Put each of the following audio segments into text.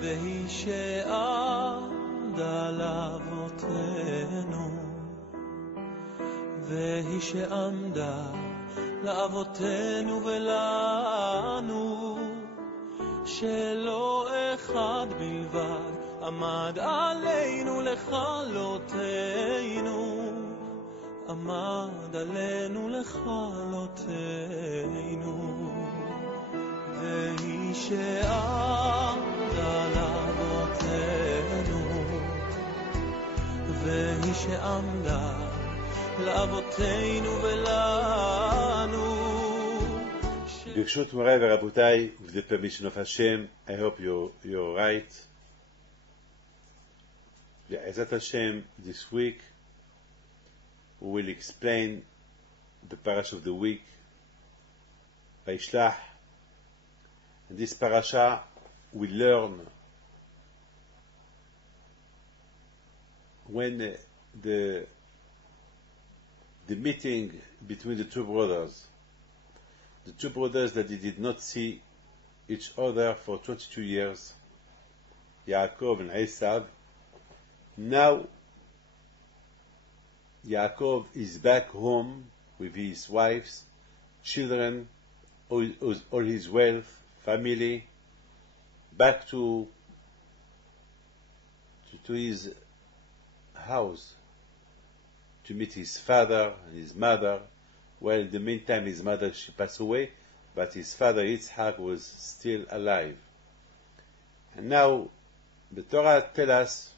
והיא שעמדה לאבותינו, והיא שעמדה לאבותינו ולנו, שלא אחד בלבד עמד עלינו לכלותנו, עמד עלינו לכלותנו. והיא שעמדה לאבותינו, והיא שעמדה לאבותינו ולנו. ברשות מוריי ורבותיי, with the permission of Hashem, I hope you're right. Be'ezat Hashem, this week we will explain the Parsha of the week, Vayishlach. In this Parsha we learn when the meeting between the two brothers that they did not see each other for 22 years, Yaakov and Esav. Now Yaakov is back home with his wives, children, all his wealth, family, back to his house to meet his father and his mother. Well, in the meantime, his mother, she passed away, but his father, Yitzhak, was still alive. And now, the Torah tells us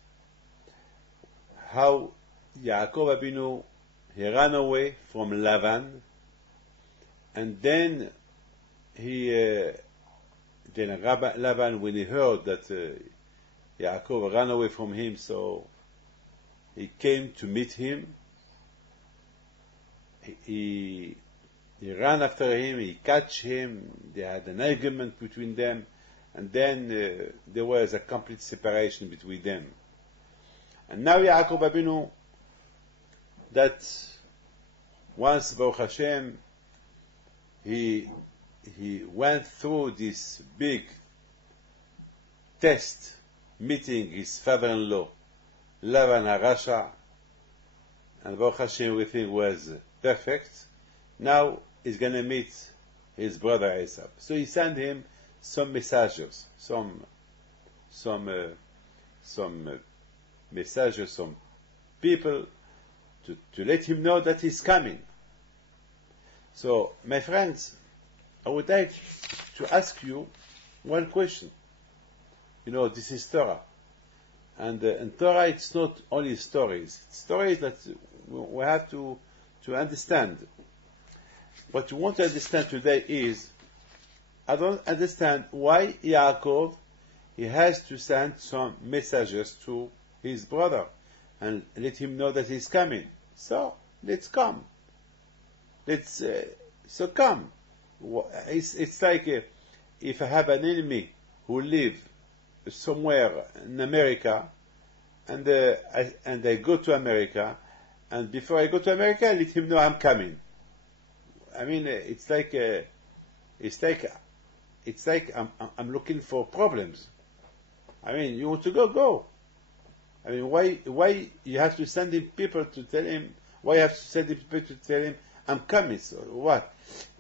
how Yaakov Abinu, he ran away from Lavan, and then Lavan, when he heard that Yaakov ran away from him, so he came to meet him. He ran after him, he catch him, they had an argument between them, and then there was a complete separation between them. And now Yaakov Abinu, that once, Baruch Hashem, he went through this big test, meeting his father-in-law, Lavan HaRasha, and Baruch Hashem, everything was perfect. Now he's going to meet his brother Esav. So he sent him some messengers, some messengers, some people to let him know that he's coming. So, my friends, I would like to ask you one question. You know, this is Torah. And in Torah, it's not only stories. It's stories that we have to understand. What you want to understand today is, I don't understand why Yaakov, he has to send some messages to his brother and let him know that he's coming. So, let's come. So come. It's like if I have an enemy who live somewhere in America, and I go to America, and before I go to America, I let him know I'm coming. I mean, it's like I'm looking for problems. I mean, you want to go. I mean, why you have to send him people to tell him? Why you have to send him people to tell him I'm coming? So what?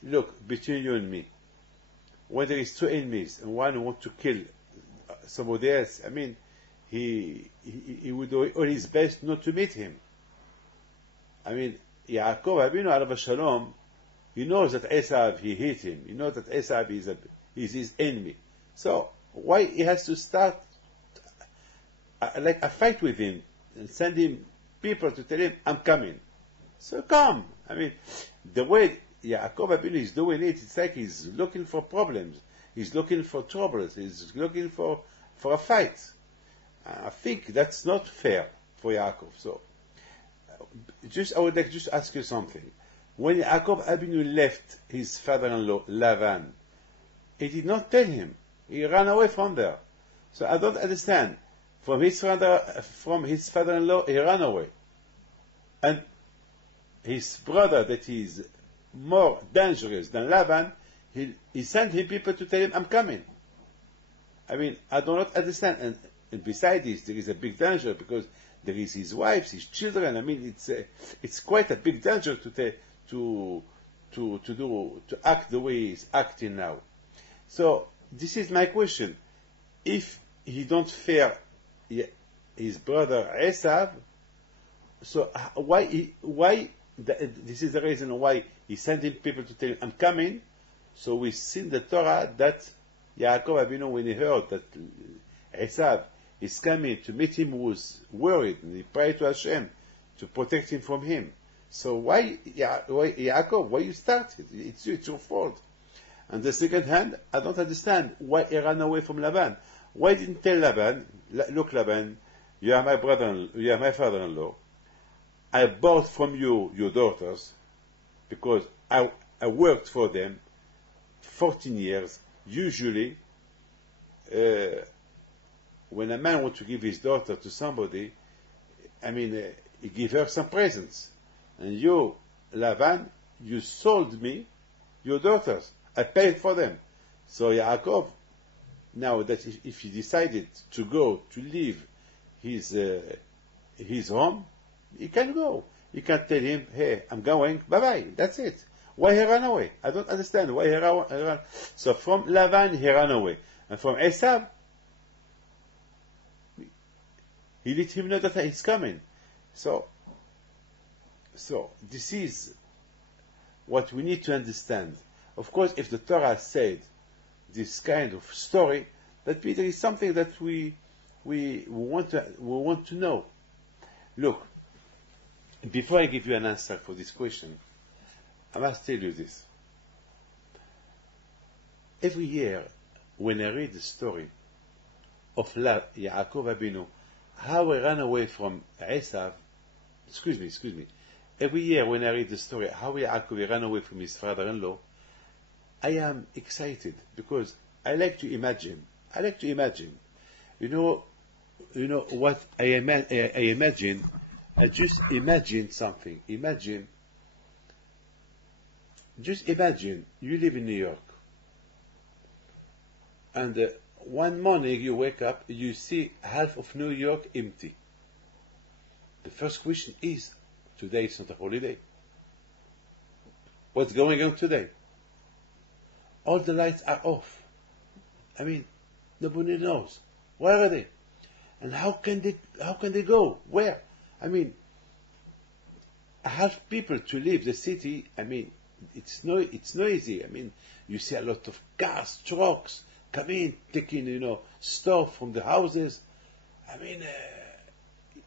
Look, between you and me, when there is two enemies and one wants to kill somebody else, I mean, he would do all his best not to meet him. I mean, Yaakov Abinu Alav Shalom, he knows that Esav, he hit him. He knows that Esav is his enemy. So why he has to start like a fight with him and send him people to tell him I'm coming? So come. I mean, the way Yaakov Abinu is doing it, it's like he's looking for problems. He's looking for troubles. He's looking for a fight. I think that's not fair for Yaakov. So, I would like to ask you something. When Yaakov Abinu left his father-in-law Lavan, he did not tell him. He ran away from there. So I don't understand. From his father-in-law, he ran away, and his brother, that is more dangerous than Lavan, he sent him people to tell him, I'm coming. I mean, I do not understand. And besides this, there is a big danger because there is his wives, his children. I mean, it's quite a big danger to act the way he's acting now. So this is my question: if he don't fear his brother Esav, so this is the reason why he's sending people to tell him, I'm coming. So we see in the Torah that Yaakov Avinu, when he heard that Esav is coming to meet him, was worried, and he prayed to Hashem to protect him from him. So why Yaakov, why you started? It's your fault. On the second hand, I don't understand why he ran away from Laban. Why didn't tell Laban, look Laban, you are my brother, you are my father-in-law. I bought from you your daughters because I worked for them 14 years. Usually, when a man wants to give his daughter to somebody, I mean, he gives her some presents. And you, Laban, you sold me your daughters. I paid for them. So Yaakov, now that if he decided to go, to leave his home, he can go. You can tell him, hey, I'm going, bye-bye, that's it. Why he ran away? I don't understand why he ran. So from Laban, he ran away. And from Esav, he let him know that he's coming. So this is what we need to understand. Of course, if the Torah said this kind of story, that means there is something that we want to know. Look, before I give you an answer for this question, I must tell you this. Every year, when I read the story of Yaakov Avinu, how he ran away from Esav, excuse me, every year when I read the story, how Yaakov ran away from his father-in-law, I am excited because I like to imagine. You know what I imagine? I just imagine something. Just imagine you live in New York, and one morning you wake up, you see half of New York empty. The first question is, today is not a holiday. What's going on today? All the lights are off. I mean, nobody knows. Where are they? And how can they go? Where? I mean, half people to leave the city, I mean, it's noisy. I mean, you see a lot of cars, trucks coming, taking, stuff from the houses. I mean,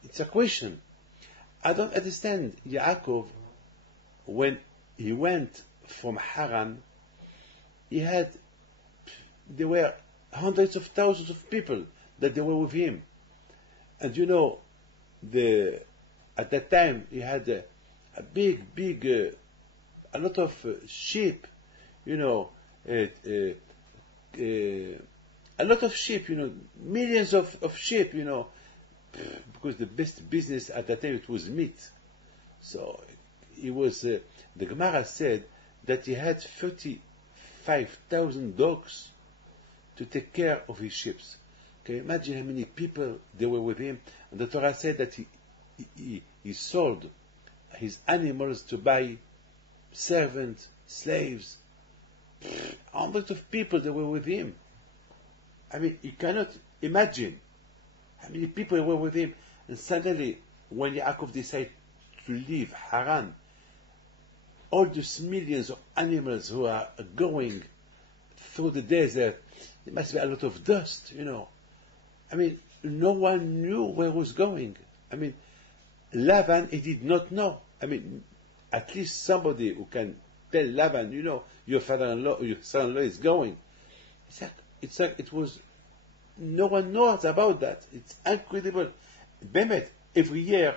it's a question. I don't understand Yaakov, when he went from Haran, there were hundreds of thousands of people that they were with him. And at that time he had a lot of sheep, a lot of sheep, millions of sheep, because the best business at that time it was meat. So he was, the Gemara said that he had 35,000 dogs to take care of his sheep. Can you imagine how many people there were with him? And the Torah said that he sold his animals to buy servants, slaves, hundreds of people that were with him. I mean, you cannot imagine how many people were with him. And suddenly, when Yaakov decided to leave Haran, all these millions of animals who are going through the desert, there must be a lot of dust, I mean, no one knew where he was going. I mean, Laban, he did not know. I mean, at least somebody who can tell Laban, your father-in-law, your son-in-law is going. It's like it was, no one knows about that. It's incredible. Bemet, every year,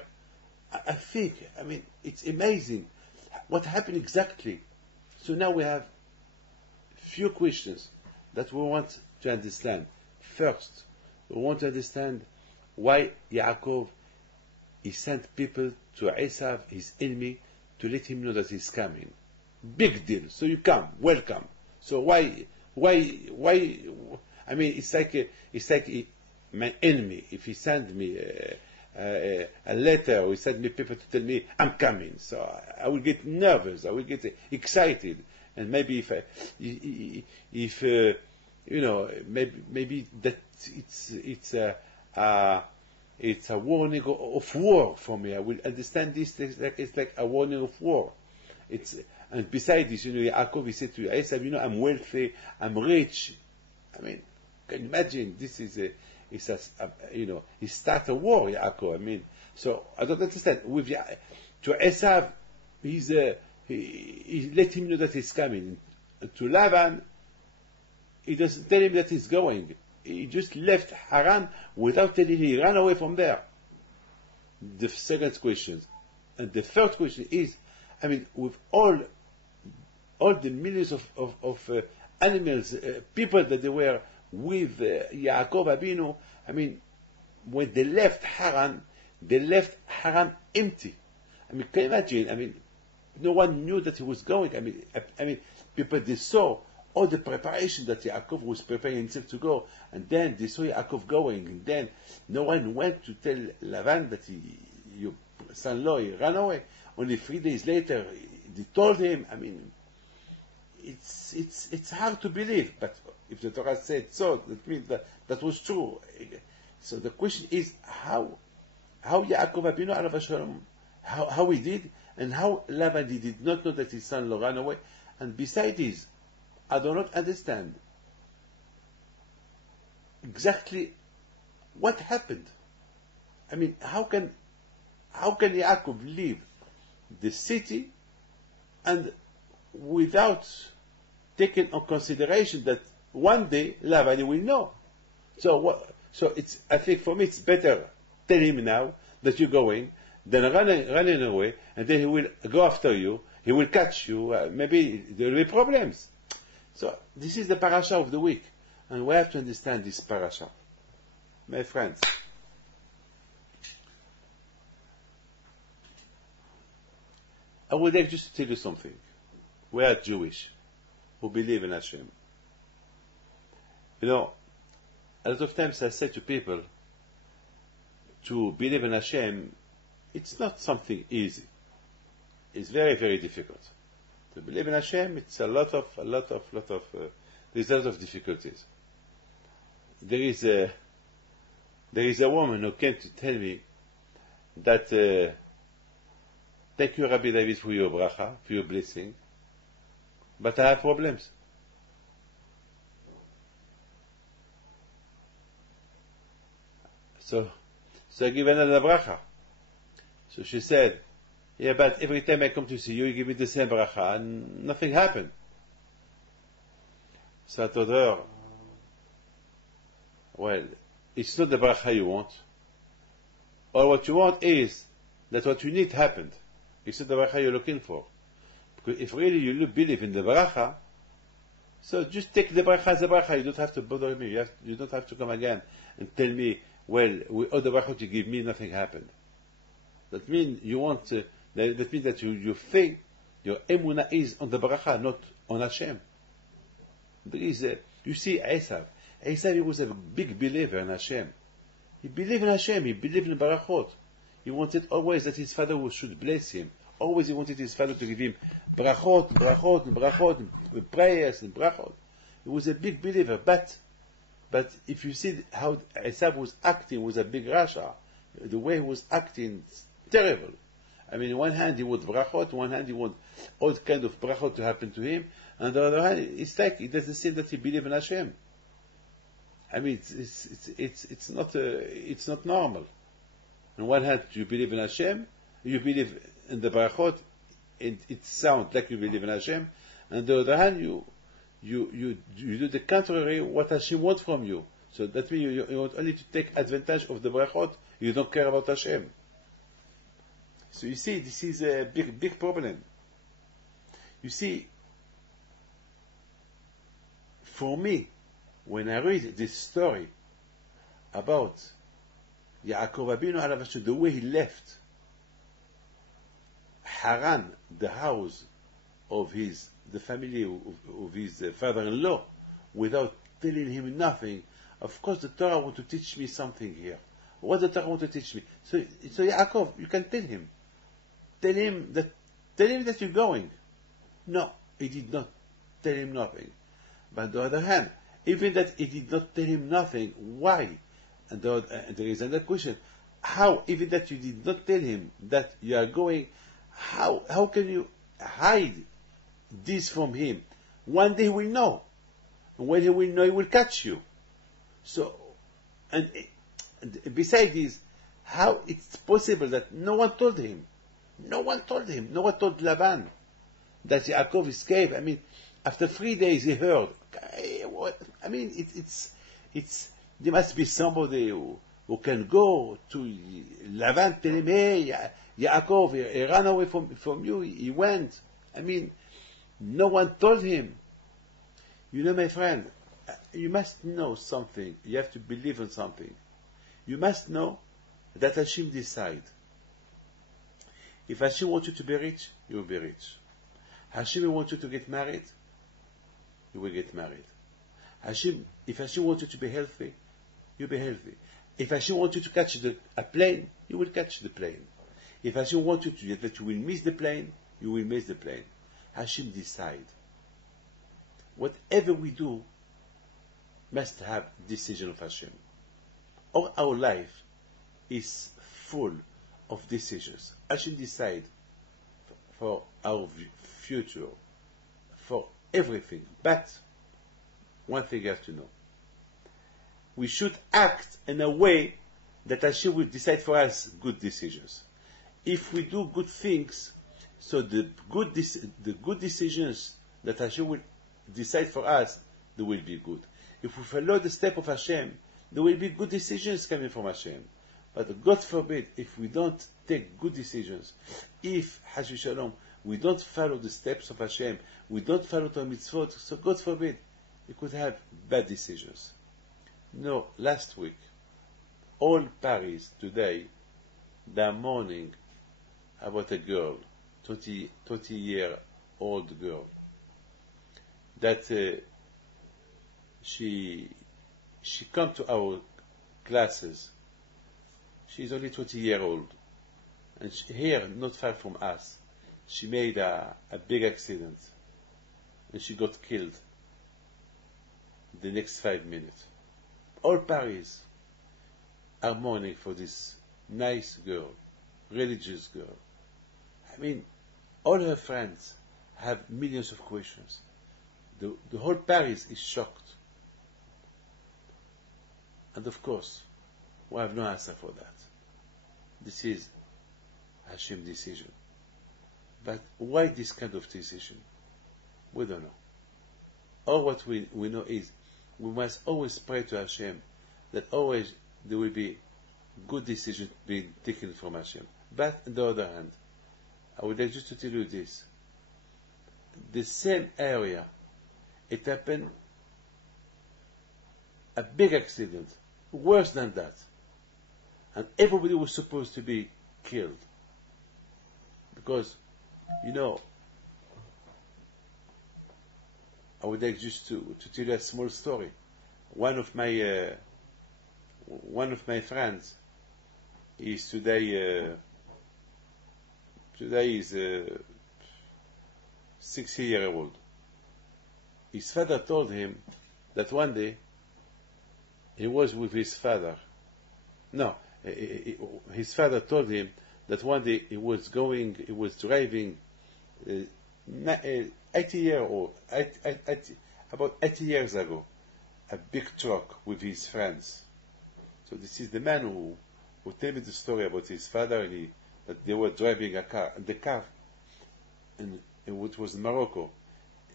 I think, I mean, it's amazing what happened exactly. So now we have few questions that we want to understand. First, we want to understand why Yaakov, he sent people to Esav, his enemy, to let him know that he's coming. Big deal. So you come, welcome. So why, I mean, it's like my enemy. If he send me a letter or he send me people to tell me I'm coming, so I will get nervous. I will get excited, and maybe if maybe that it's a warning of war for me. I will understand this. It's like a warning of war. And besides this, Yaakov, he said to Esav, I'm wealthy, I'm rich. I mean, can you imagine? This is he start a war, Yaakov. I mean, so I don't understand. To Esav, he let him know that he's coming. To Laban, he doesn't tell him that he's going. He just left Haran without telling him. He ran away from there. The second question. And the third question is, I mean, with all the millions of animals, people that they were with Yaakov Abinu, I mean, when they left Haran empty. I mean, can you imagine? I mean, no one knew that he was going. I mean, people, they saw all the preparation that Yaakov was preparing himself to go, and then they saw Yaakov going, and then no one went to tell Lavan that your son-in-law, he ran away. Only 3 days later, they told him. I mean, it's hard to believe, but if the Torah said so, that means that was true. So the question is how Yaakov Abinu alav shalom, how he did, and how Lavan did not know that his son-in-law ran away. And besides this, I do not understand exactly what happened. I mean, how can Yaakov leave the city and without taking into consideration that one day Lavan will know? So it's, I think for me it's better tell him now that you're going than running away, and then he will go after you, he will catch you, maybe there will be problems. So this is the parasha of the week, and we have to understand this parasha. My friends, I would like just to tell you something. We are Jewish who believe in Hashem. A lot of times I say to people, to believe in Hashem, it's not something easy. It's very, very difficult. To believe in Hashem, it's there's a lot of difficulties. There is a woman who came to tell me that thank you, Rabbi David, for your bracha, for your blessing, but I have problems. So I give another bracha. So she said, yeah, but every time I come to see you, you give me the same bracha, and nothing happened. So I told her, well, it's not the bracha you want. Or what you want is that what you need happened. It's not the bracha you're looking for. Because if really you believe in the bracha, so just take the bracha as a bracha. You don't have to bother me. You don't have to come again and tell me, well, with all the brachot you give me, nothing happened. That means you want... that means that your faith, your emunah is on the bracha, not on Hashem. You see Esav. Esav, he was a big believer in Hashem. He believed in Hashem. He believed in brachot. He wanted always that his father should bless him. Always he wanted his father to give him brachot, prayers and brachot. He was a big believer. But if you see how Esav was acting, was a big rasha. The way he was acting, terrible. I mean, on one hand he wants brachot, on one hand he wants all kind of brachot to happen to him, and on the other hand, it's like it doesn't seem that he believes in Hashem. I mean, it's not normal. On one hand, you believe in Hashem, you believe in the brachot, and it sounds like you believe in Hashem, and on the other hand, you do the contrary what Hashem wants from you. So that means you want only to take advantage of the brachot. You don't care about Hashem. So you see, this is a big problem. You see, for me, when I read this story about Yaakov Abinu alav shalom, the way he left Haran, the house of the family of his father-in-law, without telling him nothing. Of course, the Torah want to teach me something here. What the Torah want to teach me? So Yaakov, you can tell him. Tell him that you're going. No, he did not tell him nothing. But on the other hand, even that he did not tell him nothing, why? And there is another question. How, even that you did not tell him that you are going, how can you hide this from him? One day he will know. And when he will know, he will catch you. So, and besides this, how it's possible that no one told him? No one told him. No one told Laban that Yaakov escaped. I mean, after 3 days he heard. I mean, there must be somebody who can go to Laban, tell him, hey, Yaakov, he ran away from you, he went. I mean, no one told him. You know, my friend, you must know something. You have to believe in something. You must know that Hashem decide. If Hashem wants you to be rich, you will be rich. Hashem wants you to get married, you will get married. If Hashem wants you to be healthy, you'll be healthy. If Hashem wants you to catch a plane, you will catch the plane. If Hashem wants you that you will miss the plane, you will miss the plane. Hashem decide. Whatever we do must have decision of Hashem. All our life is full of decisions. Hashem decide for our future, for everything. But one thing you have to know. We should act in a way that Hashem will decide for us good decisions. If we do good things, so the good decisions that Hashem will decide for us, they will be good. If we follow the step of Hashem, there will be good decisions coming from Hashem. But God forbid, if we don't take good decisions, if, Hash Shalom, we don't follow the steps of Hashem, we don't follow the mitzvot, so God forbid, we could have bad decisions. No, last week, all Paris today, they are mourning about a girl, 20-year-old girl, that she come to our classes. She's only 20-year-old, and here, not far from us, she made a big accident, and she got killed the next 5 minutes. All Paris are mourning for this nice girl, religious girl. I mean, all her friends have millions of questions. The whole Paris is shocked. And of course, we have no answer for that. This is Hashem's decision. But why this kind of decision? We don't know. All what we know is we must always pray to Hashem that always there will be good decisions being taken from Hashem. But on the other hand, I would like just to tell you this. The same area, it happened a big accident, worse than that. And everybody was supposed to be killed. Because, you know, I would like just to tell you a small story. One of my friends is today is 60-year-old. His father told him that one day he was with his father. No, his father told him that one day he was driving about 80 years ago, a big truck with his friends. So this is the man who told me the story about his father, and that they were driving a car. And the car, and it was in Morocco,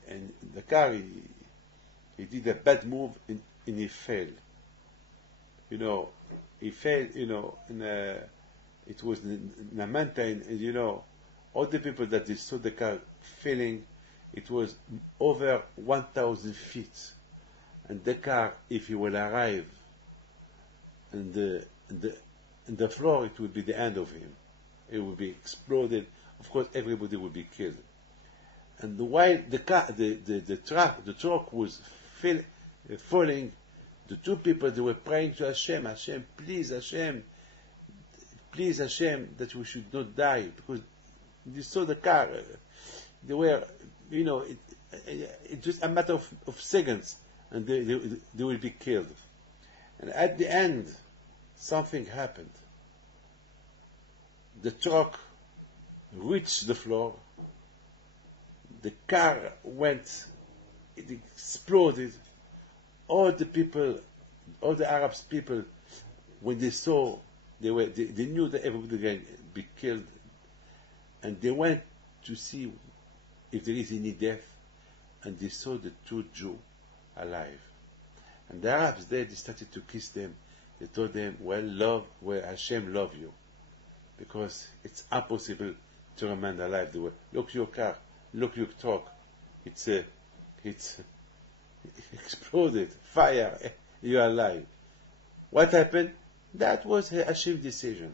and the car, he did a bad move, and he fell. You know, he fell, you know, it was in a mountain, and you know, all the people that they saw the car falling, it was over 1,000 feet. And the car, if he will arrive in the floor, it would be the end of him. It would be exploded. Of course, everybody would be killed. And while the truck was falling, the two people, they were praying to Hashem, please Hashem, that we should not die, because they saw the car, they were, it's just a matter of seconds, and they will be killed. And at the end, something happened. The truck reached the floor, the car went, it exploded. All the Arab people, when they saw, they knew that everybody was going to be killed, and they went to see if there is any death, and they saw the two Jews alive. And the Arabs there, they started to kiss them. They told them, well, Hashem love you, because it's impossible to remain alive. They were, look your car, look your truck, it's exploded, fire, you are alive. What happened? That was Hashem's decision.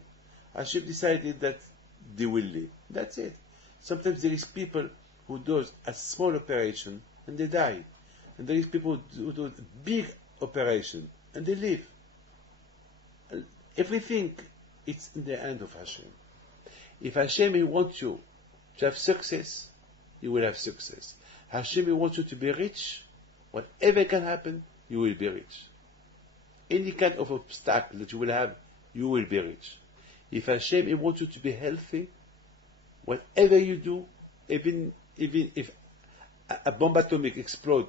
Hashem decided that they will live. That's it. Sometimes there is people who do a small operation and they die. And there is people who do a big operation and they live. Everything is in the hand of Hashem. If Hashem wants you to have success, you will have success. Hashem wants you to be rich, whatever can happen, you will be rich. Any kind of obstacle that you will have, you will be rich. If Hashem wants you to be healthy, whatever you do, even if a bomb atomic explodes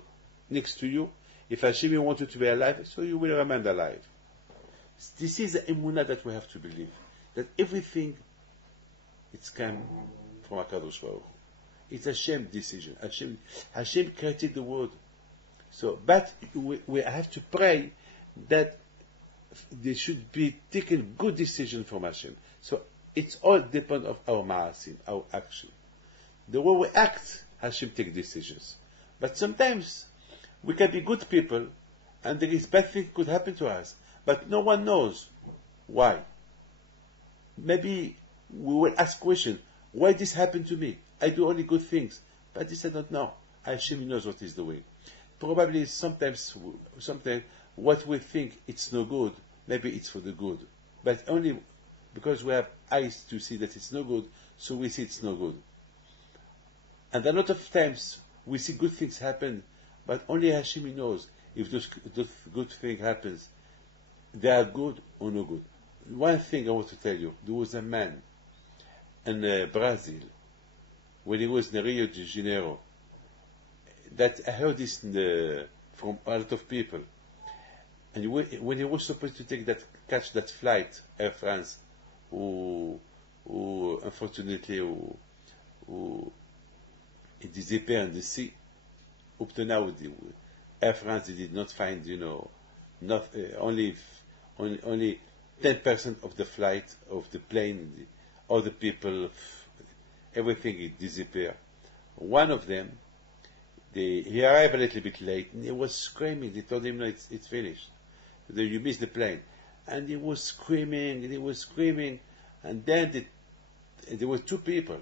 next to you, if Hashem wants you to be alive, so you will remain alive. This is the emunah that we have to believe, that everything it's come from HaKadosh Baruch Hu. It's Hashem's decision. Hashem created the world. So, but we have to pray that there should be taken good decision from Hashem. So it's all depend of our ma'asim, our action. The way we act, Hashem take decisions. But sometimes we can be good people, and there is bad things could happen to us, but no one knows why. Maybe we will ask question: why this happened to me? I do only good things, but this I don't know. Hashem knows what He's doing. Probably sometimes what we think it's no good, maybe it's for the good. But only because we have eyes to see that it's no good, so we see it's no good. And a lot of times we see good things happen, but only Hashem knows if those good things happens, they are good or no good. One thing I want to tell you, there was a man in Brazil, when he was in Rio de Janeiro, that I heard this from a lot of people. And when he was supposed to catch that flight, Air France, who unfortunately it disappeared in the sea. Up to now, Air France did not find, only 10% of the flight of the plane, all the people, everything it disappeared. One of them, he arrived a little bit late, and he was screaming. They told him, no, it's finished. You missed the plane. And he was screaming, and then there were two people.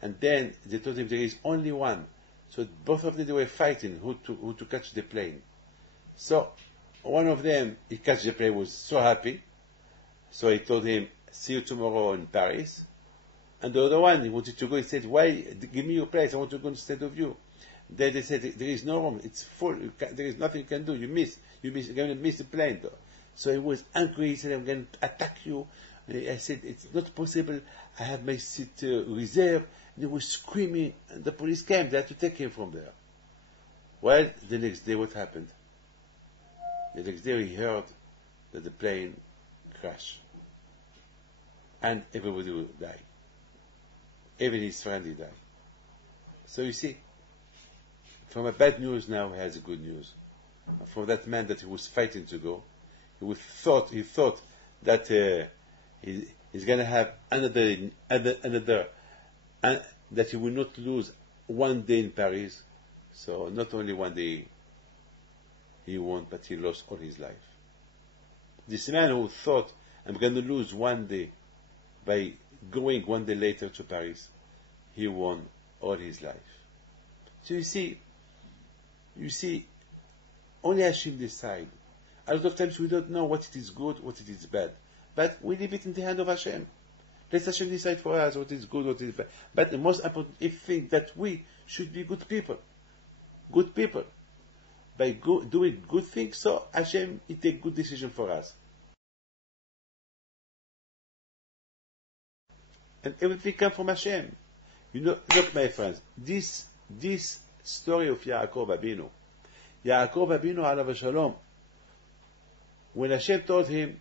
And then they told him there is only one. So both of them, they were fighting who to catch the plane. So one of them, he catch the plane, was so happy. So he told him, see you tomorrow in Paris. And the other one, he wanted to go. He said, why? Give me your place. I want to go instead of you. Then they said, there is no room. It's full. There is nothing you can do. You're going to miss the plane, though. So he was angry. He said, I'm going to attack you. And I said, it's not possible. I have my seat reserved. And he was screaming. And the police came. They had to take him from there. Well, the next day, what happened? The next day, he heard that the plane crashed. And everybody would die. Even his friend, he died. So you see, from a bad news now he has a good news. For that man that he was fighting to go, he thought that he's going to have another, that he will not lose one day in Paris. So not only one day he won, but he lost all his life. This man who thought, I'm going to lose one day by going one day later to Paris, he won all his life. So you see, only Hashem decide. A lot of times we don't know what it is good, what it is bad. But we leave it in the hand of Hashem. Let Hashem decide for us what is good, what is bad. But the most important thing that we should be good people. Good people. By doing good things, so Hashem, He take good decision for us. And everything comes from Hashem. You know, look, my friends, this story of Yaakov Abinu, alav shalom, when Hashem told him,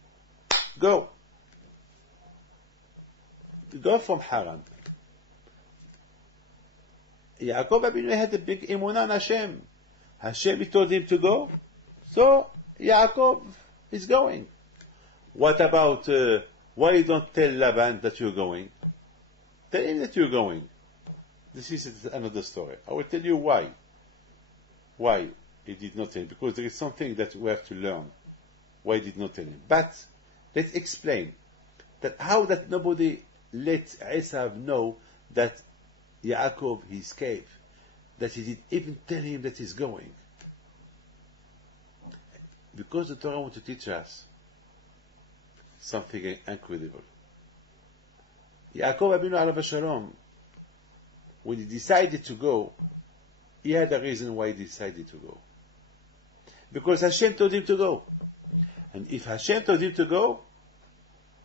go from Haran, Yaakov Abinu had a big emunah on Hashem. Hashem told him to go, so Yaakov is going. What about, why you don't tell Laban that you're going? Tell him that you're going. This is another story. I will tell you why. Why he did not tell him. Because there is something that we have to learn. Why he did not tell him. But let's explain that how that nobody let Esav know that Yaakov he escaped. That he didn't even tell him that he's going. Because the Torah wants to teach us something incredible. Yaakov Abinu alav shalom, when he decided to go, he had a reason why he decided to go. Because Hashem told him to go. And if Hashem told him to go,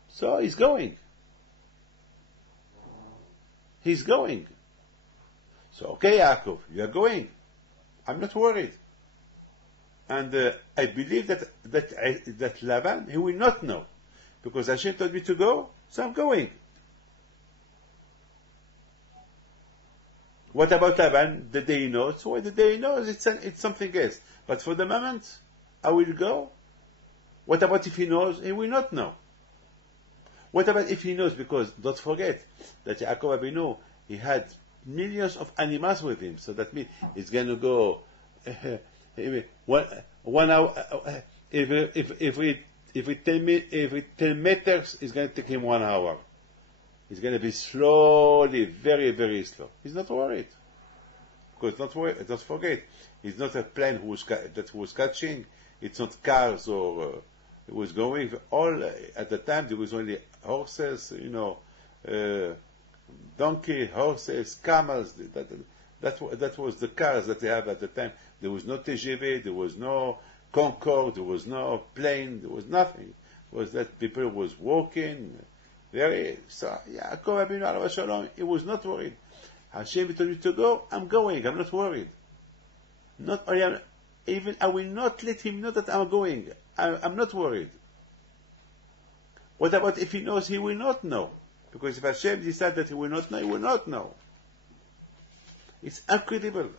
so he's going. He's going. So, okay, Yaakov, you are going. I'm not worried. And I believe that Laban, he will not know. Because Hashem told me to go, so I'm going. What about Laban? The day he knows. So the day he knows, it's something else. But for the moment, I will go. What about if he knows? He will not know. What about if he knows? Because don't forget that Yaakov Abinu, he had millions of animals with him. So that means he's going to go 1 hour. If we 10 meters, it's going to take him 1 hour. He's going to be slowly, very, very slow. He's not worried. Because don't forget, it's not a plane that was catching. It's not cars or it was going. At the time, there was only horses, donkey, horses, camels. That was the cars that they have at the time. There was no TGV, there was no Concorde, there was no plane, there was nothing. It was that people was walking. So Yaakov Abinu alav shalom, he was not worried. Hashem told me to go, I'm going, I'm not worried. Not only even I will not let him know that I'm going. I'm not worried. What about if he knows? He will not know. Because if Hashem decides that he will not know, he will not know. It's incredible.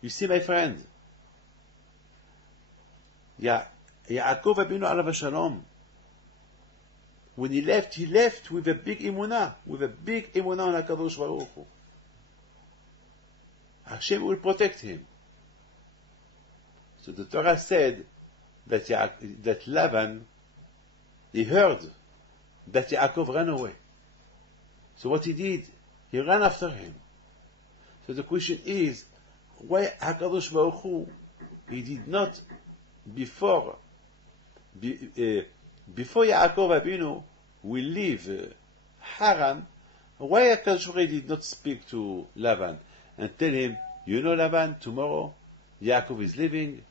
You see, my friend, Yaakov Abinu alav shalom, when he left with a big emunah, on HaKadosh Baruch Hu. Hashem will protect him. So the Torah said that Laban, he heard that Yaakov ran away. So what he did, he ran after him. So the question is, why HaKadosh Baruch Hu, he did not, before Yaakov Abinu will leave Haran, why HaKadosh Baruch Hu did not speak to Laban and tell him, Laban, tomorrow Yaakov is leaving,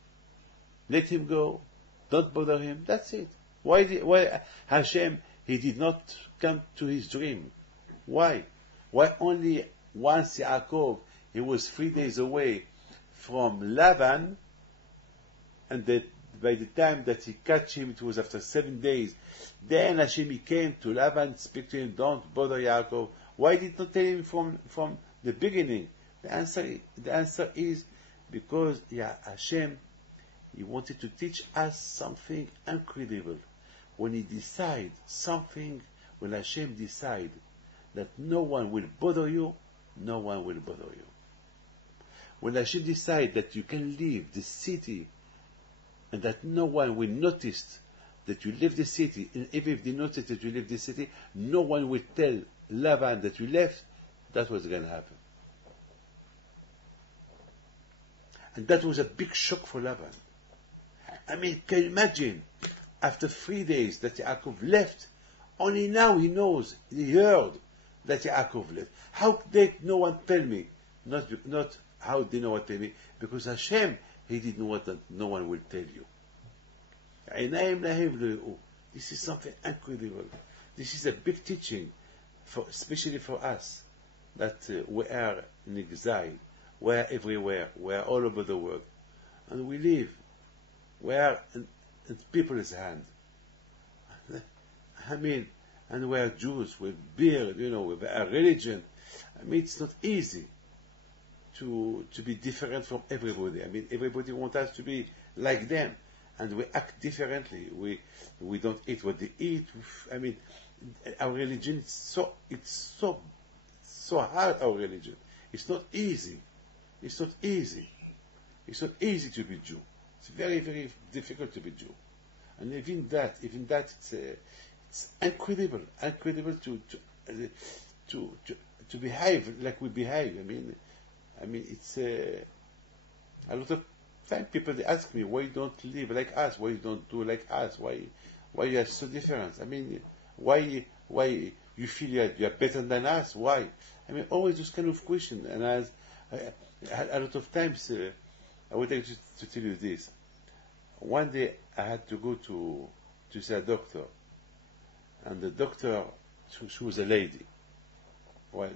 let him go, don't bother him, that's it. Why Hashem, he did not come to his dream? Why? Why only once Yaakov, he was 3 days away from Laban, and that by the time that he catch him, it was after 7 days. Then Hashem, he came to Laban, speak to him, don't bother Yaakov. Why did not tell him from the beginning? The answer is because Hashem, he wanted to teach us something incredible. When he decide something, when Hashem decide that no one will bother you, no one will bother you. When Hashem decide that you can leave the city and that no one will notice that you leave the city, and even if they notice that you leave the city, no one will tell Laban that you left, that's what's going to happen. And that was a big shock for Laban. I mean, can you imagine, after 3 days that Yaakov left, only now he knows, he heard that Yaakov left. How did no one tell me? Not how did no one tell me? Because Hashem, he did know what no one will tell you. This is something incredible. This is a big teaching, especially for us, that we are in exile, we are everywhere, we are all over the world, and we live. We are in people's hand. I mean, and we are Jews with beard, with our religion. I mean, it's not easy to be different from everybody. I mean, everybody wants us to be like them, and we act differently. We don't eat what they eat. I mean, our religion it's so hard. Our religion. It's not easy. It's not easy. It's not easy to be Jew. It's very, very difficult to be Jew. And even that, it's incredible to behave like we behave. I mean, it's a lot of time people they ask me, why you don't live like us? Why you don't do like us? Why you are so different? I mean, why you feel you are better than us? Why? I mean, always those kind of questions. And a lot of times, I would like to tell you this. One day I had to go to see a doctor, and the doctor, she was a lady. Well,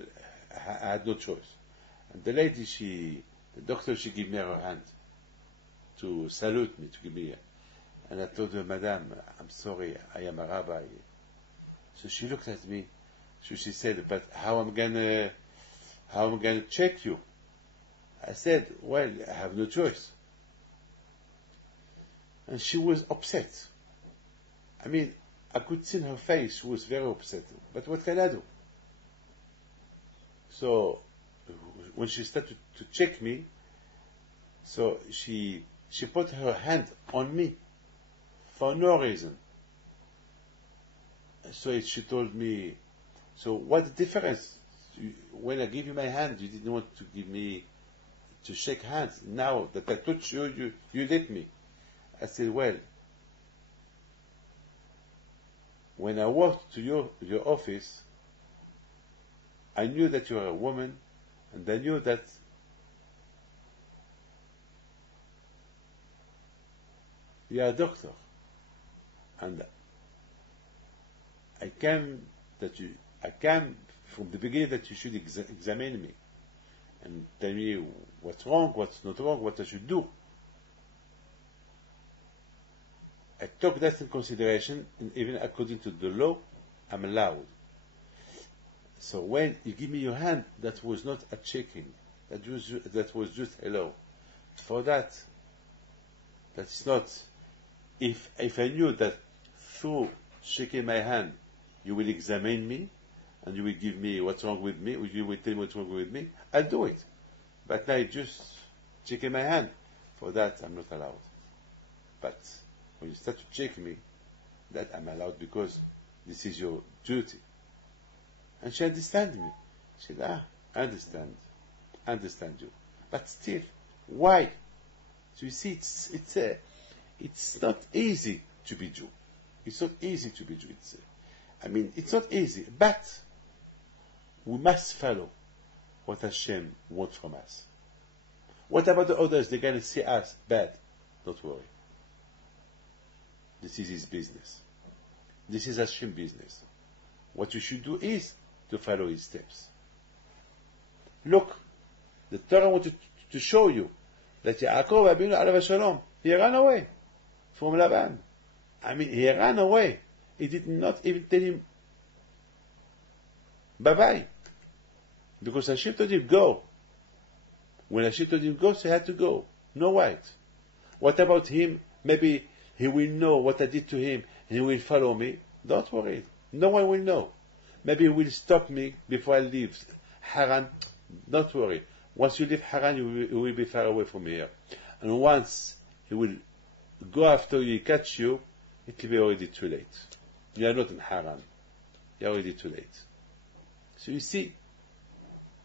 I had no choice. And the lady, the doctor, she gave me her hand to salute me, to give me. And I told her, Madam, I'm sorry, I am a rabbi. So she looked at me. So she said, but how am I gonna check you? I said, well, I have no choice. And she was upset. I mean, I could see in her face she was very upset. But what can I do? So when she started to check me, so she put her hand on me for no reason. So she told me, so what's the difference? When I gave you my hand, you didn't want to give me to shake hands. Now that I touch you, you let me. I said, well, when I walked to your office, I knew that you were a woman, and I knew that you are a doctor. And I came from the beginning that you should examine me and tell me what's wrong, what's not wrong, what I should do. I took that in consideration, and even according to the law, I'm allowed. So when you give me your hand, that was not a checking. That was just hello. For that's not. If I knew that through shaking my hand, you will examine me, and you will give me what's wrong with me, or you will tell me what's wrong with me, I'll do it. But now just shaking my hand, for that I'm not allowed. But when you start to check me, that I'm allowed because this is your duty. And she understands me. She said, I understand you. But still, why? So you see, it's not easy to be Jew. It's not easy to be Jew. It's not easy, but we must follow what Hashem wants from us. What about the others? They're going to see us bad. Don't worry. This is his business. This is Hashem's business. What you should do is to follow his steps. Look, the Torah wanted to show you that Yaakov Abinu alav shalom, he ran away from Laban. He ran away. He did not even tell him bye-bye. Because Hashem told him go. When Hashem told him go, so he had to go. No white. What about him? Maybe he will know what I did to him and he will follow me. Don't worry. No one will know. Maybe he will stop me before I leave Haran. Don't worry. Once you leave Haran, you will be far away from here. And once he will go after you, catch you, it will be already too late. You are not in Haran. You are already too late. So you see,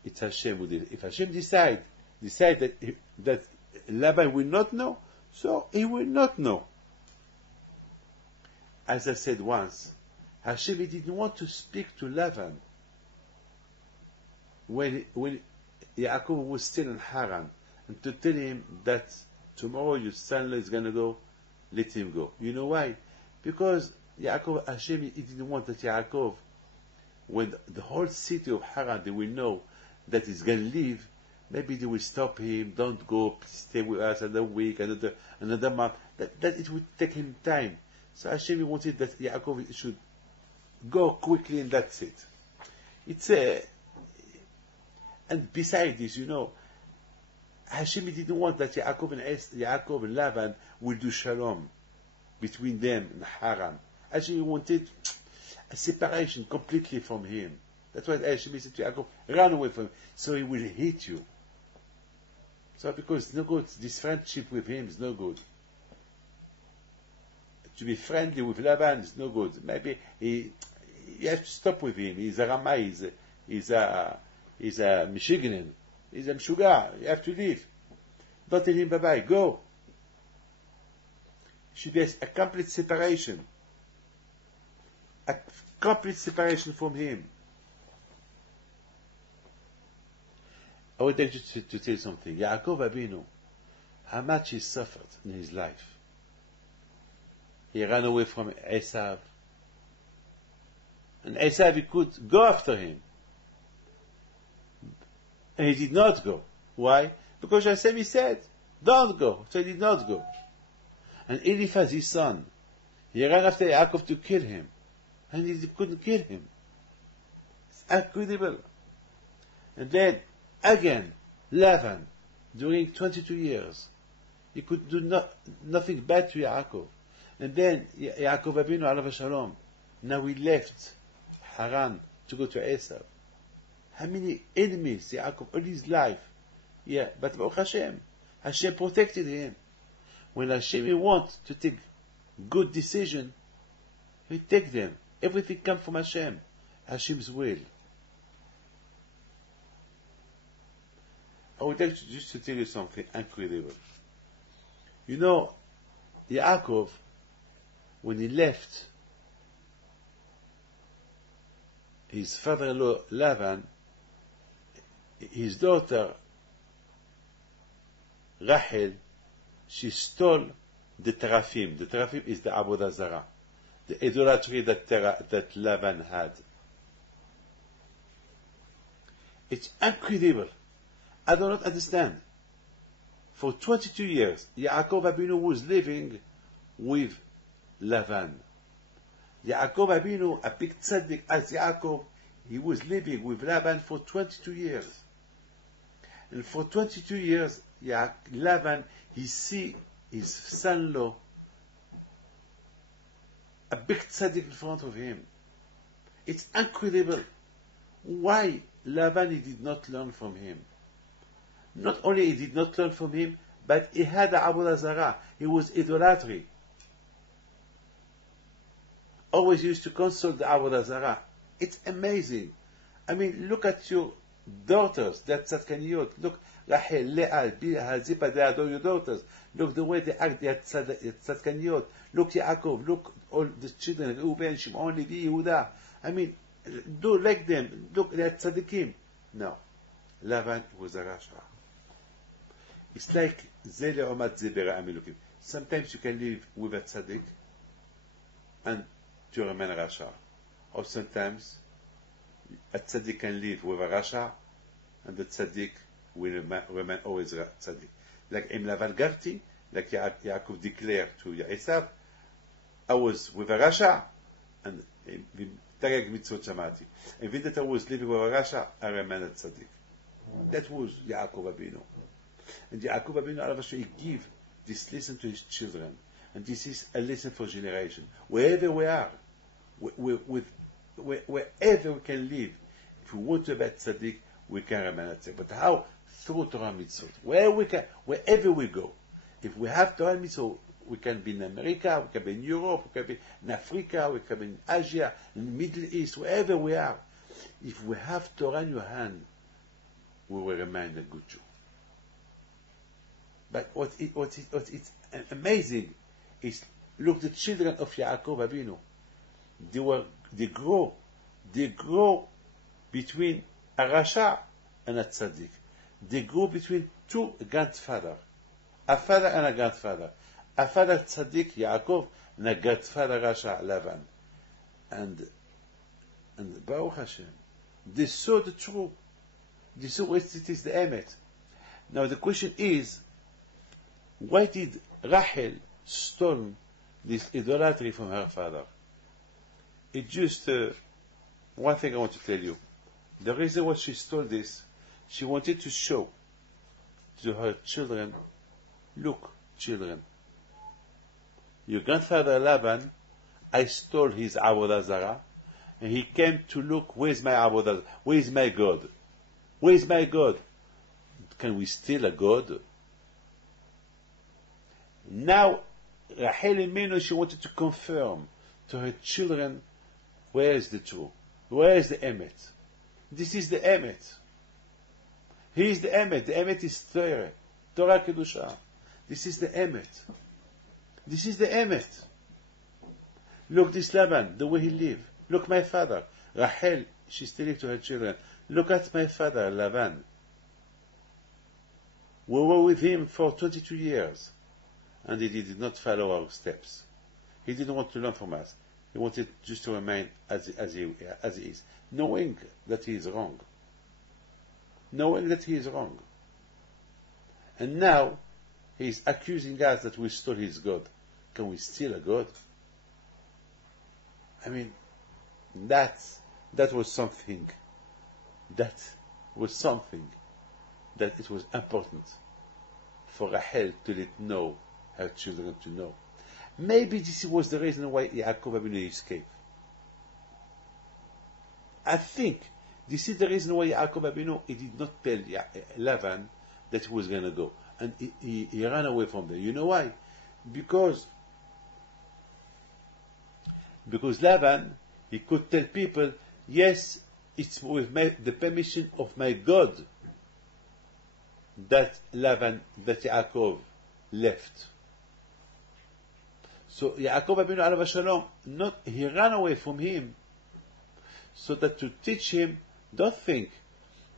it's Hashem who did it. If Hashem decide that Laban will not know, so he will not know. As I said once, Hashem didn't want to speak to Laban when Yaakov was still in Haran, and to tell him that tomorrow your son-in-law is going to go, let him go. You know why? Because Hashem he didn't want that Yaakov, when the whole city of Haran, they will know that he's going to leave, maybe they will stop him, don't go, stay with us another week, another month, that it would take him time. So Hashem wanted that Yaakov should go quickly and that's it. It's and besides this, Hashem didn't want that Yaakov and Laban will do shalom between them in Haran. Hashem wanted a separation completely from him. That's why Hashem said to Yaakov, run away from him, so he will hate you. So because it's no good, this friendship with him is no good. To be friendly with Laban is no good. Maybe you have to stop with him. He's a Ramai, he's a Michiganin, he's a Mshuga. You have to leave. Don't tell him bye-bye, go. Should be a complete separation. A complete separation from him. I would like to tell you something. Yaakov Abinu, how much he suffered in his life. He ran away from Esav. And Esav, he could go after him. And he did not go. Why? Because Hashem said, don't go. So he did not go. And Eliphaz, his son, he ran after Yaakov to kill him. And he couldn't kill him. It's incredible. And then, again, Laban, during 22 years, he could do nothing bad to Yaakov. And then, Yaakov Abinu, alav shalom, now he left Haran to go to Esav. How many enemies Yaakov all his life? Yeah, but Baruch Hashem protected him. When Hashem wants to take good decision, he take them. Everything comes from Hashem. Hashem's will. I would like just to tell you something incredible. Yaakov, when he left his father-in-law Laban, his daughter Rachel, she stole the teraphim. The teraphim is the Avodah Zarah, the idolatry that Laban had. It's incredible. I do not understand. For 22 years, Yaakov Abinu was living with Laban. Yaakov Abinu, a big tzaddik as Yaakov, he was living with Laban for 22 years. And for 22 years, Laban, he see his son-in-law, a big tzaddik in front of him. It's incredible. Why Laban he did not learn from him? Not only he did not learn from him, but he had a Avodah Zarah. He was idolatry. Always used to consult the Avodah Zarah. It's amazing. I mean, look at your daughters, that tzadkaniyot. Look, Rachel, Leah, Bilhah, Zippa, they are all your daughters. Look the way they act, they are tzadkaniyot. Look Yaakov, look all the children, Reuben, Shimon, Levi, Yehuda. I mean, do like them. Look, they are tzaddikim. No. Laban was a Rasha. It's like Zele Omat Zebera Amilukim. Sometimes you can live with a tzaddik and to remain a Rasha. Or sometimes a tzaddik can live with a Rasha and the tzaddik will remain always a tzaddik. Like Im Lavan Garti, like Yaakov declared to Esav, I was with a Rasha and Tarek Mitzvot Shamati. And when that I was living with a Rasha, I remained a tzaddik. That was Yaakov Abinu. And Yaakov Abinu, he gave this lesson to his children. And this is a lesson for generation. Wherever we are, wherever we can live, if we want to be a tzaddik, we can remain a tzaddik. But how? Through Torah Mitzvot. Wherever we go. If we have Torah Mitzvot, we can be in America, we can be in Europe, we can be in Africa, we can be in Asia, in the Middle East, wherever we are. If we have Torah in your hand, we will remain a good Jew. But it's amazing is, look, the children of Yaakov Avinu, they grow between a Rasha and a Tzaddik. They grew between two grandfathers, a father and a grandfather. A father Tzaddik, Yaakov, and a grandfather Rasha, Lavan. And Baruch Hashem, they saw the truth. They saw it is the Emet. Now the question is, why did Rachel stole this idolatry from her father? It's just one thing I want to tell you. The reason why she stole this, she wanted to show to her children, look, children, your grandfather Laban, I stole his Avodah Zarah, and he came to look, where's my Avodah, where's my God? Where's my God? Can we steal a God? Now, Rachel Imenu, she wanted to confirm to her children, where is the truth? Where is the Emet? This is the Emet. He is the Emet. The Emet is Torah Kedusha. This is the Emet. This is the Emet. Look this Laban, the way he lived. Look my father. Rachel, she's telling to her children, look at my father, Laban. We were with him for 22 years, and he did not follow our steps. He didn't want to learn from us. He wanted just to remain as he is, knowing that he is wrong. Knowing that he is wrong. And now, he is accusing us that we stole his God. Can we steal a God? I mean, that was something. That was something that it was important for Rachel to let know her children to know. Maybe this was the reason why Yaakov Avinu escaped. I think this is the reason why Yaakov Avinu, he did not tell Lavan that he was going to go. And he ran away from there. You know why? Because Lavan, he could tell people, yes, it's with the permission of my God that Yaakov left. So Yaakov Avinu alav shalom, he ran away from him, so that to teach him, don't think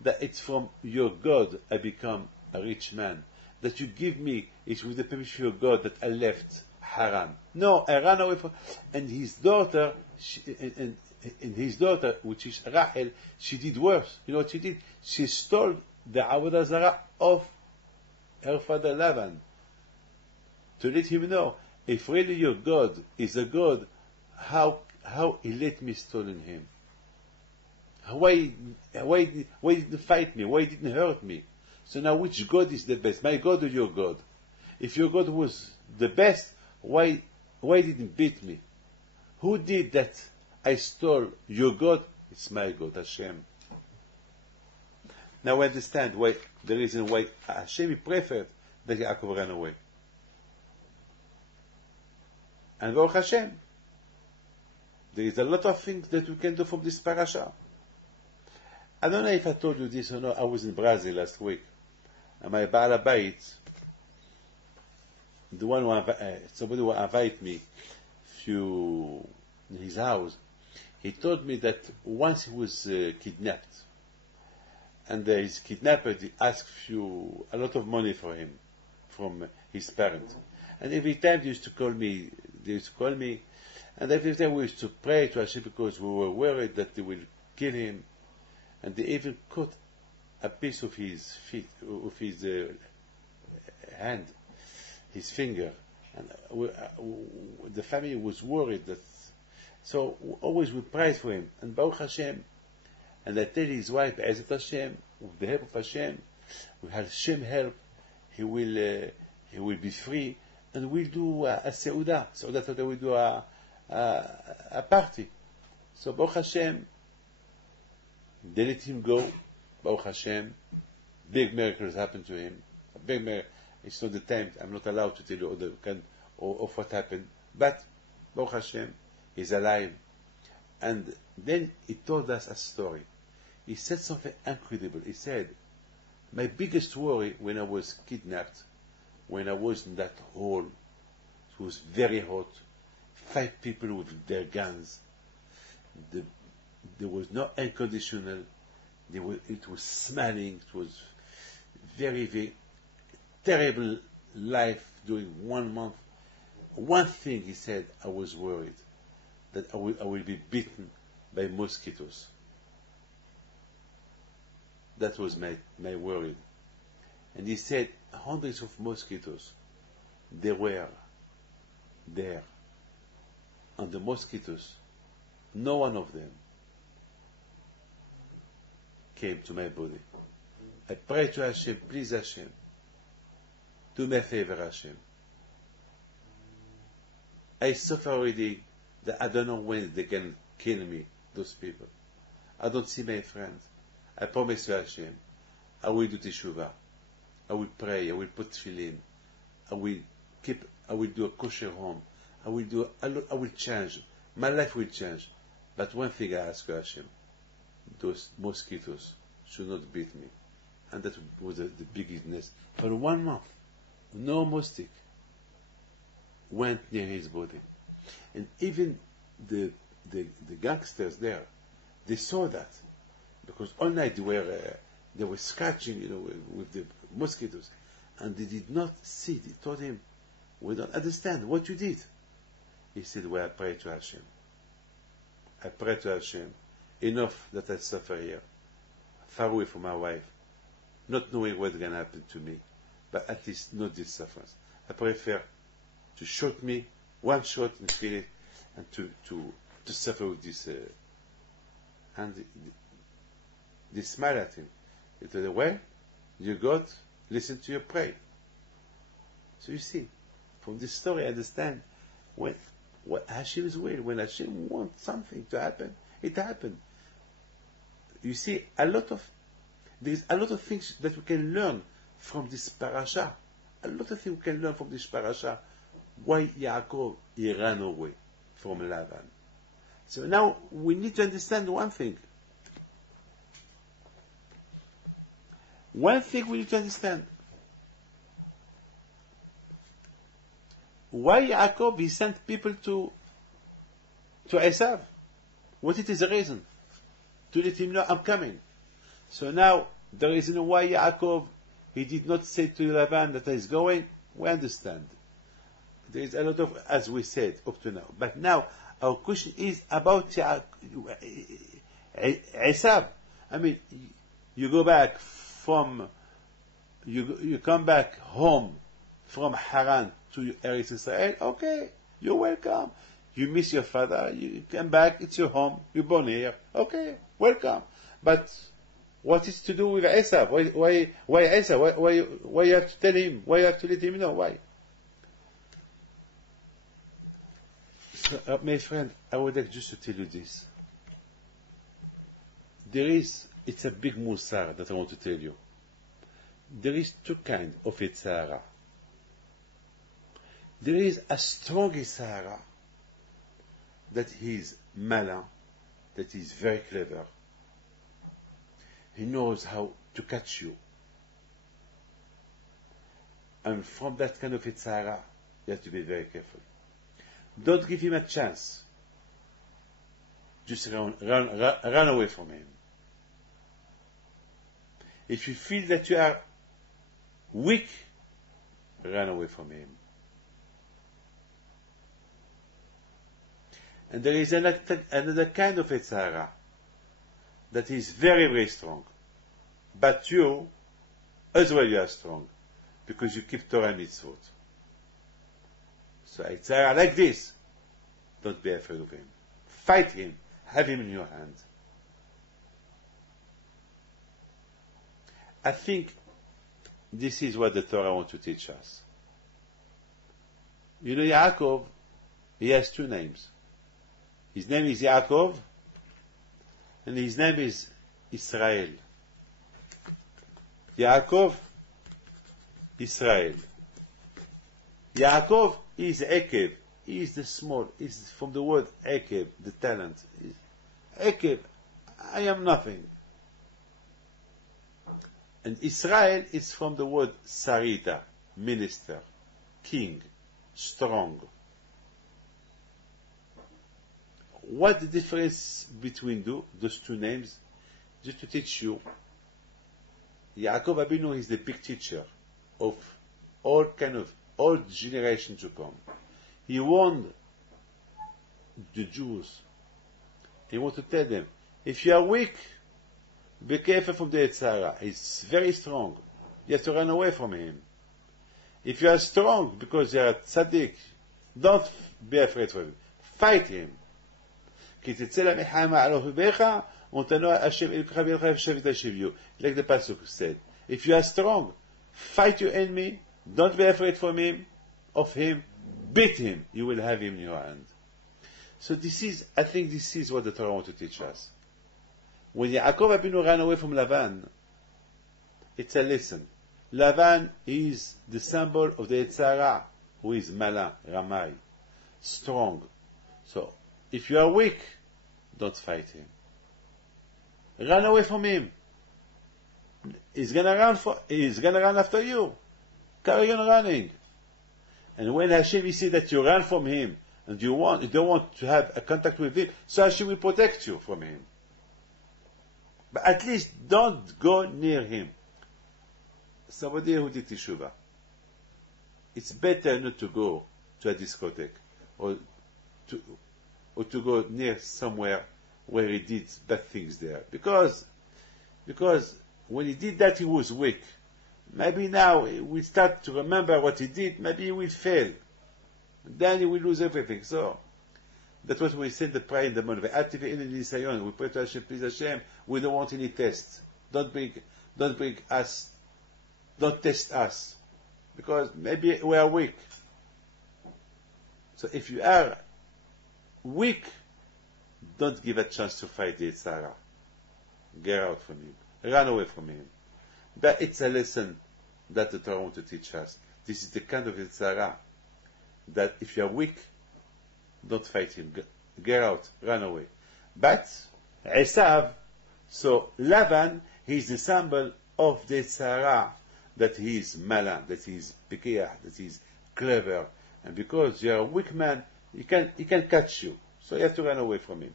that it's from your God I become a rich man. That you give me, it's with the permission of your God that I left Haran. No, I ran away from, and his daughter, which is Rachel, she did worse. You know what she did? She stole the Avodah Zarah of her father Lavan, to let him know, if really your God is a God, how he let me stolen him? Why didn't fight me? Why didn't hurt me? So now which God is the best? My God or your God? If your God was the best, why didn't beat me? Who did that? I stole your God. It's my God, Hashem. Now I understand why the reason why Hashem preferred that Yaakov ran away. And Baruch Hashem, there is a lot of things that we can do from this parasha. I don't know if I told you this or not. I was in Brazil last week, and my Baal Habayit, the one who somebody who invited me in his house, he told me that once he was kidnapped, and his kidnapper asked a lot of money for him from his parents, and every time they used to call me, and every time we used to pray to Hashem because we were worried that they will kill him, and they even cut a piece of his feet, of his hand, his finger, and the family was worried that. So always we pray for him, and Baruch Hashem, and I tell his wife, Be'ezat Hashem, with the help of Hashem, with Hashem help, he will be free, and we'll do a seudah. Seudah, we'll do a party. So Baruch Hashem, they let him go. Baruch Hashem, big miracles happened to him. A big miracle. It's not the time. I'm not allowed to tell you all the kind of what happened. But Baruch Hashem, he's alive. And then he told us a story. He said something incredible. He said, my biggest worry when I was kidnapped when I was in that hall, it was very hot. 5 people with their guns. There was no air conditioner. It was smelling. It was very, very terrible life during 1 month. One thing he said, I was worried that I will be bitten by mosquitoes. That was my worry. And he said hundreds of mosquitoes, they were there. And the mosquitoes, no one of them came to my body. I pray to Hashem, please Hashem, do me a favor, Hashem. I suffer already that I don't know when they can kill me, those people. I don't see my friends. I promise you, Hashem, I will do teshuvah. I will pray. I will put tefillin. I will do a kosher home. I will change. My life will change. But one thing I ask you, Hashem, those mosquitoes should not beat me. And that was the biggest. For 1 month, no mosquito went near his body. And even the gangsters there, they saw that. Because all night they were scratching, with the mosquitoes. And they did not see. They told him, we don't understand what you did. He said, well, I pray to Hashem. I pray to Hashem. Enough that I suffer here. Far away from my wife. Not knowing what's going to happen to me. But at least not this suffering. I prefer to shoot me, one shot and feel it, and to suffer with this. And they smile at him. They told him, well, you God, listen to your prayer. So you see, from this story I understand what Hashem's will. When Hashem wants something to happen, it happened. You see, there's a lot of things that we can learn from this parasha. A lot of things we can learn from this parasha. Why Yaakov, he ran away from Lavan. So now we need to understand one thing. One thing we need to understand. Why Yaakov, he sent people to Esav? What is the reason? To let him know, I'm coming. So now, the reason why Yaakov, he did not say to Lavan that he's going, we understand. There is a lot of, as we said, up to now. But now, our question is about Esav. I mean, you go back you come back home from Haran to Eretz Israel, okay, you're welcome. You miss your father, you come back, it's your home, you're born here, okay, welcome. But what is to do with Esav? Why Esav? Why you have to tell him? Why you have to let him know? Why? So, my friend, I would like just to tell you this. It's a big musar that I want to tell you. There is 2 kinds of Yitzhara. There is a strong Yitzhara that is malin, that is very clever. He knows how to catch you. And from that kind of Yitzhara, you have to be very careful. Don't give him a chance. Just run away from him. If you feel that you are weak, run away from him. And there is another kind of Yitzhara that is very, very strong. But you, as well, you are strong, because you keep Torah and Mitzvot. So Yitzhara like this, don't be afraid of him. Fight him. Have him in your hand. I think this is what the Torah wants to teach us. Yaakov, he has 2 names. His name is Yaakov, and his name is Israel. Yaakov, Israel. Yaakov is Ekev. He is the small. Is from the word Ekev, the talent. Ekev, I am nothing. And Israel is from the word Sarita, minister, king, strong. What the difference between those two names? Just to teach you, Yaakov Abinu is the big teacher of all generations to come. He warned the Jews. He wanted to tell them, if you are weak, be careful from the Yetzirah. He's very strong. You have to run away from him. If you are strong, because you are tzaddik, don't be afraid of him. Fight him. Like the Pasuk said, if you are strong, fight your enemy, don't be afraid of him, beat him, you will have him in your hand. So I think this is what the Torah wants to teach us. When Yaakov Abinu ran away from Lavan, it's a lesson. Lavan is the symbol of the Yetzirah, who is Mala, Ramai, strong. So, if you are weak, don't fight him. Run away from him. He's gonna run after you. Carry on running. And when Hashem sees that you run from him and you don't want to have a contact with him, so Hashem will protect you from him. But at least don't go near him. Somebody who did teshuvah. It's better not to go to a discotheque or to go near somewhere where he did bad things there. Because when he did that, he was weak. Maybe now we start to remember what he did, maybe he will fail. Then he will lose everything. So, that's what we said the prayer in the morning. We pray to Hashem, please Hashem, we don't want any tests. Don't test us. Because maybe we are weak. So if you are weak, don't give a chance to fight the Yetzirah. Get out from him. Run away from him. But it's a lesson that the Torah wants to teach us. This is the kind of Yetzirah that if you are weak, don't fight him. Get out. Run away. But Esav, so Lavan, he is the symbol of the Yetzirah, that he is Mala, that he is Pekiah, that he is clever. And because you are a weak man, he can catch you. So you have to run away from him.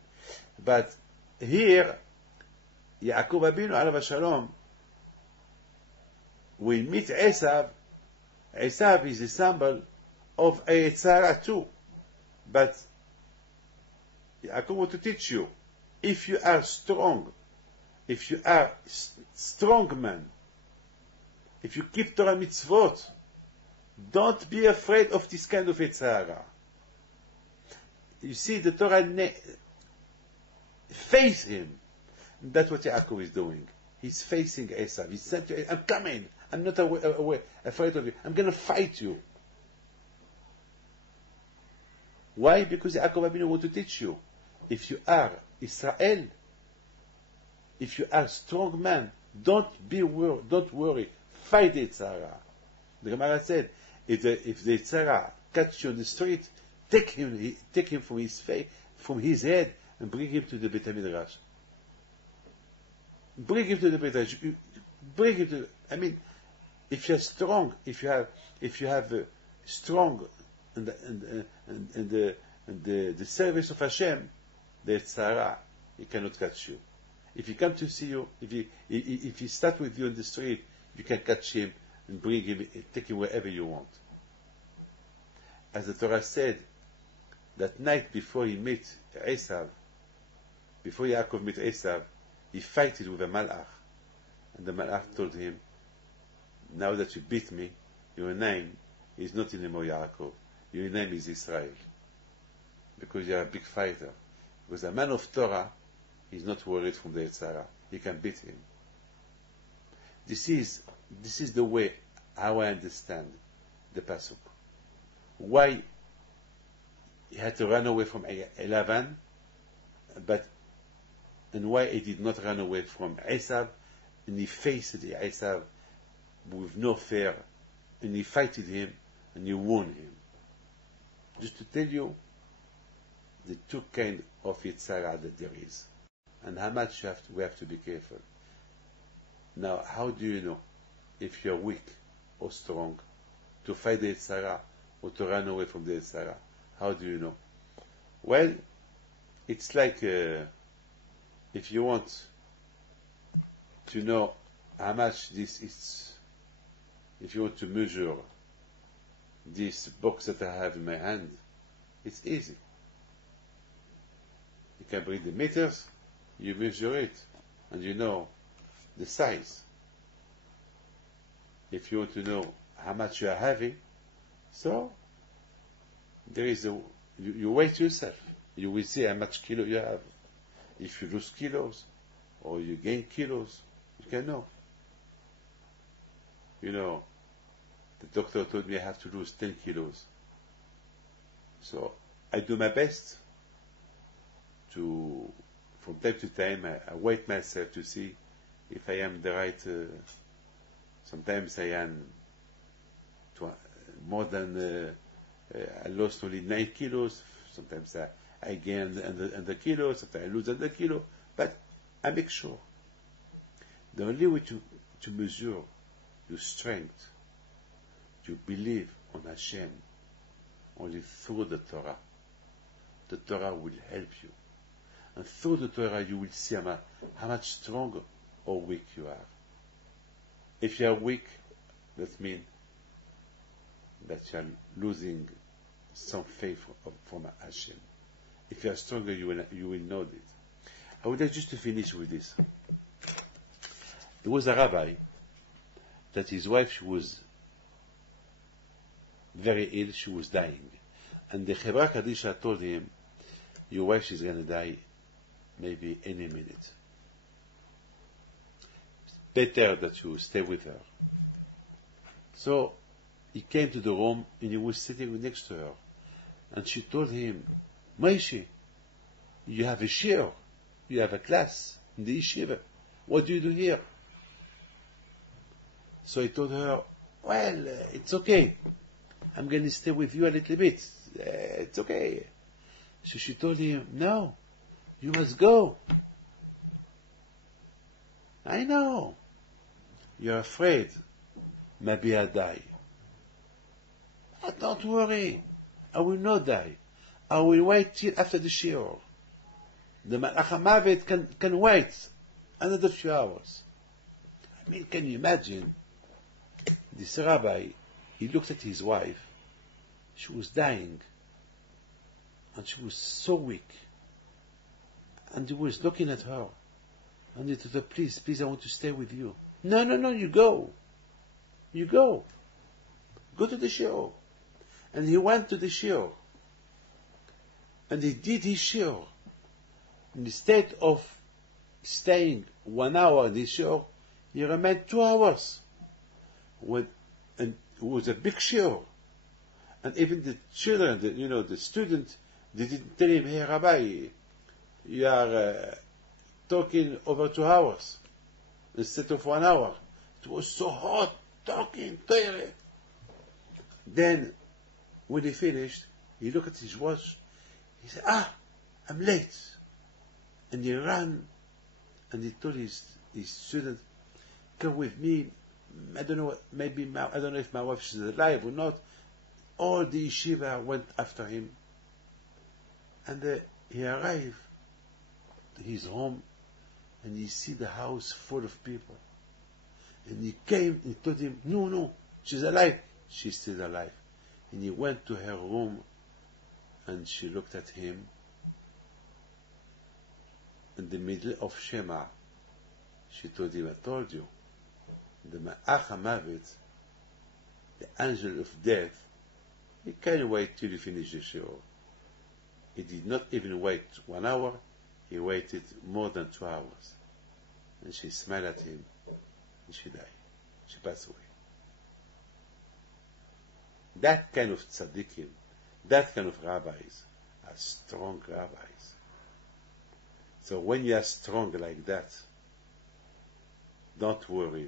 But here, Yaakov Abinu alav shalom, we meet Esav. Esav is a symbol of a Yetzirah too. But Yaakov wants to teach you, if you are strong, if you are strong man, if you keep Torah mitzvot, don't be afraid of this kind of Yetzirah. You see, the Torah face him. That's what Yaakov is doing. He's facing Esav. He's saying to Esav, I'm coming. I'm not afraid of you. I'm going to fight you. Why? Because Yaakov Abinu wants to teach you. If you are Israel, if you are a strong man, don't worry. Fight the Yetzirah. The Gemara said, if the Yetzirah catch you on the street, take him from his face, from his head, and bring him to the Beit HaMidrash. Bring him to the Beit HaMidrash. Bring him to. I mean, if you are strong, if you have strong in the service of Hashem, the Yetzirah, he cannot catch you. If he come to see you, if he start with you on the street, you can catch him and bring him, take him wherever you want. As the Torah said, that night before he met Esav, before Yaakov met Esav, he fighted with a malach. And the malach told him, now that you beat me, your name is not anymore Yaakov. Your name is Israel. Because you are a big fighter. Because a man of Torah is not worried from the Yetzirah. He can beat him. This is the way how I understand the Pasuk. Why he had to run away from Lavan, and why he did not run away from Esav, and he faced Esav with no fear, and he fighted him, and he won him. Just to tell you the two kind of Yetzirah that there is, and how much we have to be careful. Now, how do you know if you're weak or strong? to fight the Yetzirah or to run away from the Yetzirah? How do you know? Well, it's like if you want to know how much this is, if you want to measure this box that I have in my hand, it's easy. You can bring the meters, you measure it, and you know the size. If you want to know how much you are having, so there is you weigh yourself. You will see how much kilo you have. If you lose kilos or you gain kilos, you can know. You know, the doctor told me I have to lose 10 kilos. So I do my best to, from time to time, I weigh myself to see if I am the right. Sometimes I am more than, I lost only 9 kilos. Sometimes I gain under kilos, sometimes I lose under kilo. But I make sure. The only way to measure your strength, to believe on Hashem, only through the Torah. The Torah will help you. And through the Torah you will see how much stronger or weak you are. If you are weak, that means that you are losing some faith from Hashem. If you are stronger, you will know it. I would like just to finish with this. There was a rabbi that his wife, she was very ill, she was dying. And the Chevra Kadisha told him, your wife is going to die maybe any minute. It's better that you stay with her. So he came to the room and he was sitting next to her. And she told him, Moshe, you have a shiur, you have a class in the yeshiva. What do you do here? So he told her, well, it's okay. I'm going to stay with you a little bit. It's okay. So she told him, no, you must go. I know. You're afraid. Maybe I'll die. But don't worry. I will not die. I will wait till after the shiur. The Malach HaMavet can wait another few hours. I mean, can you imagine? This rabbi, he looked at his wife. She was dying. And she was so weak. And he was looking at her. And he told her, please, I want to stay with you. No, you go. You go. Go to the shiur. And he went to the shiur. And he did his shiur. Instead of staying 1 hour in the shiur, he remained 2 hours. And it was a big shiur. And even the children, the students, they didn't tell him, hey, Rabbi, you are talking over 2 hours instead of 1 hour. It was so hot, talking, tired. Then, when he finished, he looked at his watch. He said, I'm late. And he ran, and he told his student, come with me. I don't know, I don't know if my wife is alive or not. All the yeshiva went after him. And he arrived to his home, and he see the house full of people. And he came and he told him, no, she's alive. She's still alive. And he went to her room, and she looked at him. In the middle of Shema, she told him, I told you, the Malach HaMavet, the angel of death, he can't wait till you finish the shiur. He did not even wait 1 hour, he waited more than 2 hours. And she smiled at him, and she died. She passed away. That kind of tzaddikim, that kind of rabbis, are strong rabbis. So when you are strong like that, don't worry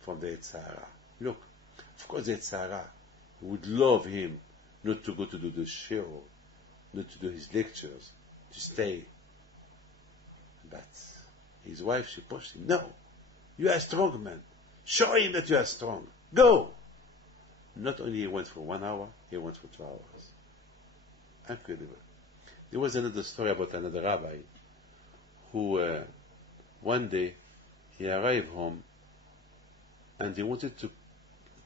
from the Yetzirah. Look, of course the Yetzirah would love him not to go to do the shiur, not to do his lectures, to stay. But his wife, she pushed him. No, you are a strong man. Show him that you are strong. Go. Not only he went for 1 hour, he went for 2 hours. Incredible. There was another story about another rabbi who one day he arrived home and he wanted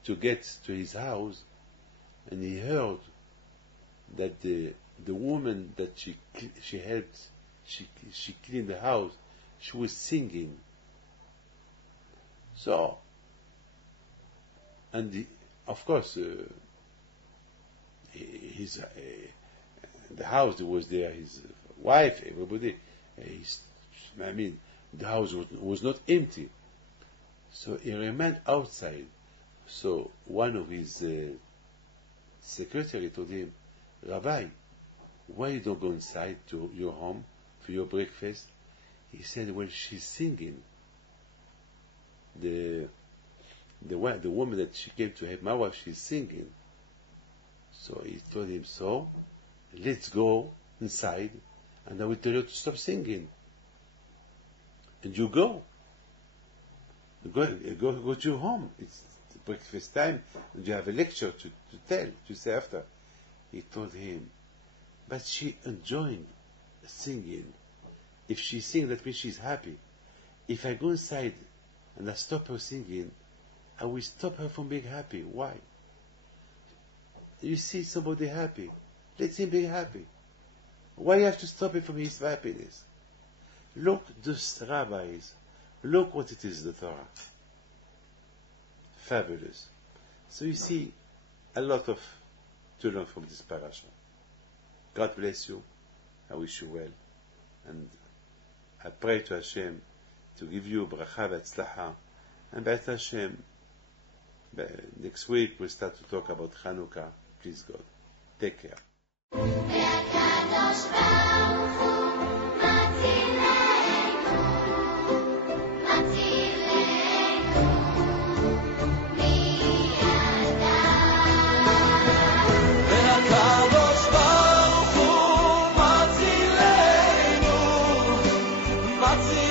to get to his house, and he heard that the woman that she helped, she cleaned the house, she was singing. So, and of course, the house that was there, his wife, everybody, the house was not empty. So he remained outside. So one of his secretary told him, Rabbi, why you don't go inside to your home for your breakfast? He said, well, she's singing. The woman that she came to help my wife, she's singing. So he told him, so let's go inside and I will tell you to stop singing. And you go to your home. It's breakfast time and you have a lecture to say after. He told him, but she enjoying singing. If she sings, that means she's happy. If I go inside and I stop her singing, I will stop her from being happy. Why? You see somebody happy, let him be happy. Why you have to stop him from his happiness? Look, those rabbis, look what it is, the Torah. Fabulous. So you see a lot of to learn from this parasha. God bless you. I wish you well. And I pray to Hashem to give you bracha v'atzlacha. And B'ez Hashem, next week we'll start to talk about Chanukah. Please God. Take care. Matzilenu